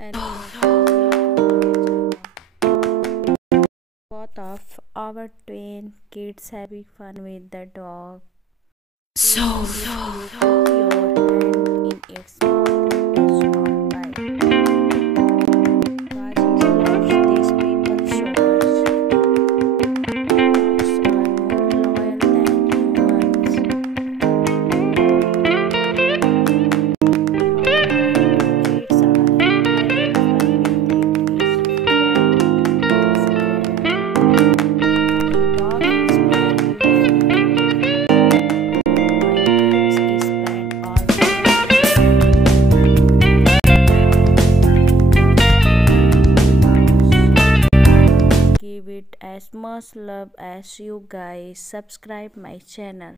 Hello, both of our twin kids having fun with the dog. If you put your hand in its mouth, let us not bite. Kaji loves these people so much. Dogs are more loyal than humans. Kids are having fun with it. Dog is very my kids spend all give it as much love as you guys subscribe my channel.